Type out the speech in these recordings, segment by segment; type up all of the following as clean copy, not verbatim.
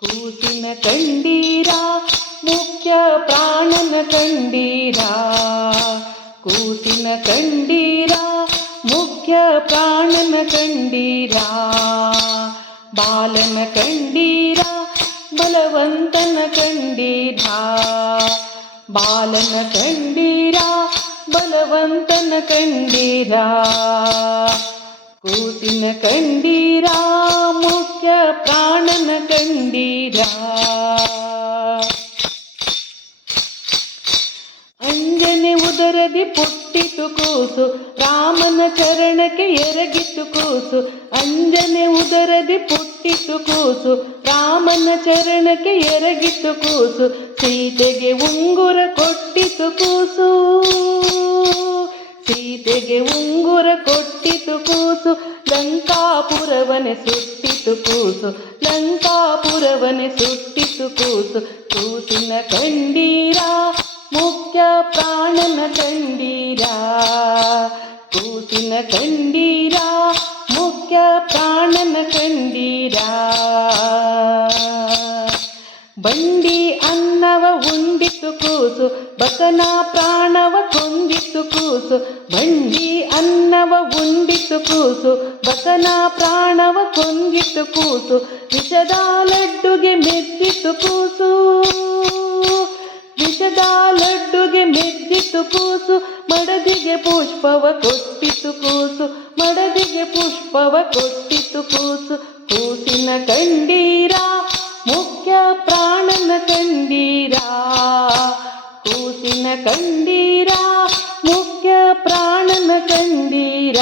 ಕೂಸಿನ ಕಂಡೀರ ಮುಖ್ಯ ಪ್ರಾಣನ ಕಂಡೀರ. ಕೂಸಿನ ಕಂಡೀರ ಮುಖ್ಯ ಪ್ರಾಣನ ಕಂಡೀರ. ಬಾಲನ ಕಂಡೀರ ಬಲವಂತನ ಕಂಡೀರ. ಬಾಲನ ಕಂಡೀರ ಬಲವಂತನ ಕಂಡೀರ. ಕೂಸಿನ ಕಂಡೀರ ಮುಖ್ಯ ಪ್ರಾಣನ ಕಂಡೀರ. ಅಂಜನೆ ಉದರದಿ ಪುಟ್ಟಿತು ಕೂಸು ರಾಮನ ಚರಣಕ್ಕೆ ಎರಗಿತು ಕೂಸು. ಅಂಜನೆ ಉದರದಿ ಪುಟ್ಟಿತು ಕೂಸು ರಾಮನ ಚರಣಕ್ಕೆ ಎರಗಿತು ಕೂಸು. ಸೀತೆಗೆ ಉಂಗುರ ಕೊಟ್ಟಿತು ಕೂಸು. ಸೀತೆಗೆ ಉಂಗುರ ಕೊಟ್ಟಿತು ಕೂಸು. ಲಂಕಾಪುರವನೆ ಸುಟ್ಟಿತು ಕೂಸು. ಲಂಕಾಪುರವನೆ ಸುಟ್ಟಿತು ಕೂಸು. ಕೂಸಿನ ಕಂಡೀರ ಮುಖ್ಯ ಪ್ರಾಣನ ಕಂಡೀರ. ಕೂಸಿನ ಕಂಡೀರ ಮುಖ್ಯ ಪ್ರಾಣನ ಕಂಡೀರ. ಬಂಡಿ ಅನ್ನವ ಉಂಡಿತು ಕೂಸು ಬಸನ ಪ್ರಾಣವ ಕೊಂದಿತು ಕೂಸು. ಬಂಡಿ ಅನ್ನವ ಉಂಡಿತು ಕೂಸು ಬಸನ ಪ್ರಾಣವ ಕೊಂದಿತು ಕೂಸು. ವಿಷದ ಲಡ್ಡುಗೆ ಮೆದ್ದಿತು ಕೂಸು. ವಿಷದ ಲಡ್ಡುಗೆ ಮೆದ್ದಿತು ಕೂಸು. ಮಡದಿಗೆ ಪುಷ್ಪವ ಕೊಟ್ಟಿತು ಕೂಸು. ಮಡದಿಗೆ ಪುಷ್ಪವ ಕೊಟ್ಟಿತು ಕೂಸು. ಕೂಸಿನ ಕಂಡೀರ ಮುಖ್ಯ ಪ್ರಾಣನ ಕಂಡೀರ. ಕೂಸಿನ ಕಂಡೀರ ಮುಖ್ಯ ಪ್ರಾಣನ ಕಂಡೀರ.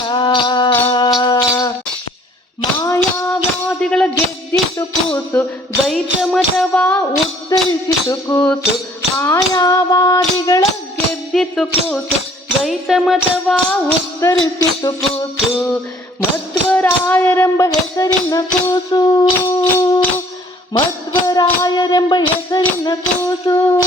ಮಾಯಾವಾದಿಗಳ ಗೆದ್ದಿತು ಕೂಸು ದ್ವೈತ ಮತವ ಉದ್ಧರಿಸಿತು ಕೂಸು. ಮಾಯಾವಾದಿಗಳ ಗೆದ್ದಿತು ಕೂಸು ದ್ವೈತ ಮತವ ಉದ್ಧರಿಸಿತು ಕೂಸು. ಮಧ್ವರಾಯರೆಂಬ ಹೆಸರಿನ ಕೂಸು. ಮಧ್ವರಾಯರೆಂಬ ಹೆಸರಿನ ಕೂಸು.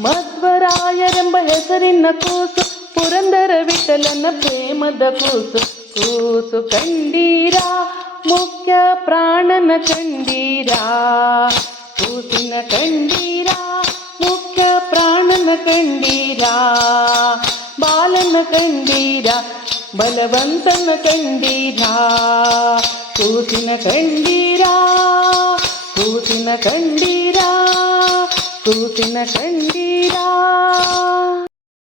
ಮಧ್ವರಾಯರೆಂಬ ಹೆಸರಿನ ಕೂಸು. ಪುರಂದರ ವಿಠಲನ ಪ್ರೇಮದ ಕೂಸು. ಕೂಸು ಕಂಡೀರ ಮುಖ್ಯ ಪ್ರಾಣನ ಕಂಡೀರ. ಕೂಸಿನ ಕಂಡೀರ ಮುಖ್ಯ ಪ್ರಾಣನ ಕಂಡೀರ. ಬಾಲನ ಕಂಡೀರ ಬಲವಂತನ ಕಂಡೀರ. ಕೂಸಿನ ಕಂಡೀರ ಕೂಸಿನ ಕಂಡೀರ ಕೂಸಿನ ಕಂಡೀರ.